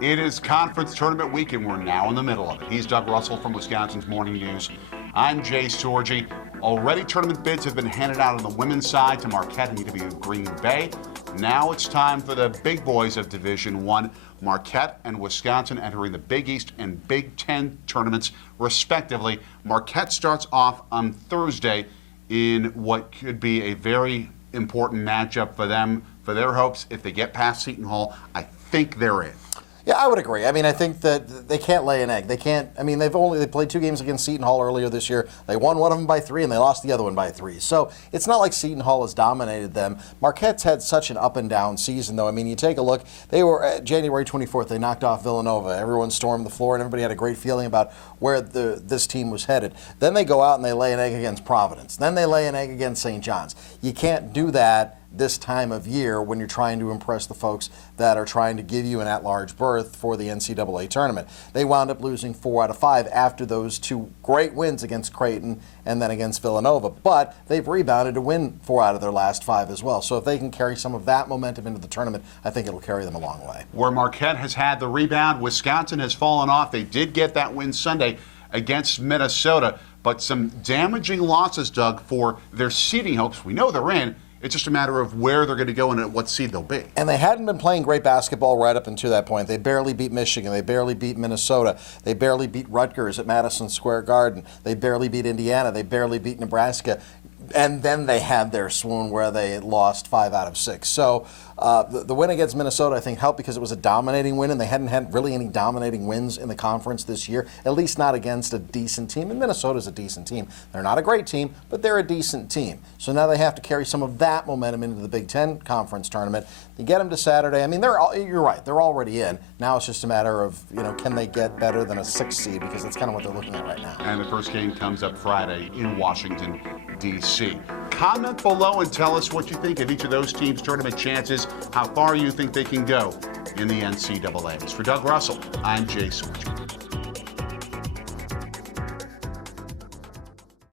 It is conference tournament week, and we're now in the middle of it. He's Doug Russell from Wisconsin's Morning News. I'm Jay Sorgi. Already tournament bids have been handed out on the women's side to Marquette and UW Green Bay. Now it's time for the big boys of Division I. Marquette and Wisconsin entering the Big East and Big Ten tournaments, respectively. Marquette starts off on Thursday in what could be a very important matchup for them, for their hopes. If they get past Seton Hall, I think they're in. Yeah, I would agree. I mean, I think that they can't lay an egg. They can't. I mean, they played 2 games against Seton Hall earlier this year. They won one of them by 3, and they lost the other one by 3. So it's not like Seton Hall has dominated them. Marquette's had such an up and down season, though. I mean, you take a look. They were January 24th. They knocked off Villanova. Everyone stormed the floor, and everybody had a great feeling about where this team was headed. Then they go out and they lay an egg against Providence. Then they lay an egg against St. John's. You can't do that this time of year when you're trying to impress the folks that are trying to give you an at-large berth for the NCAA tournament. They wound up losing 4 out of 5 after those 2 great wins against Creighton and then against Villanova. But they've rebounded to win 4 out of their last 5 as well. So if they can carry some of that momentum into the tournament, I think it'll carry them a long way. Where Marquette has had the rebound, Wisconsin has fallen off. They did get that win Sunday against Minnesota, but some damaging losses, Doug, for their seeding hopes. We know they're in. It's just a matter of where they're going to go and at what seed they'll be. And they hadn't been playing great basketball right up until that point. They barely beat Michigan. They barely beat Minnesota. They barely beat Rutgers at Madison Square Garden. They barely beat Indiana. They barely beat Nebraska. And then they had their swoon where they lost 5 out of 6. So the win against Minnesota, I think, helped because it was a dominating win, and they hadn't had really any dominating wins in the conference this year, at least not against a decent team. And Minnesota's a decent team. They're not a great team, but they're a decent team. So now they have to carry some of that momentum into the Big Ten conference tournament. You get them to Saturday. I mean, you're right. They're already in. Now it's just a matter of, can they get better than a 6 seed, because that's kind of what they're looking at right now. And the first game comes up Friday in Washington, D.C. Comment below and tell us what you think of each of those teams' tournament chances, how far you think they can go in the NCAAs. For Doug Russell, I'm Jay Sorgi.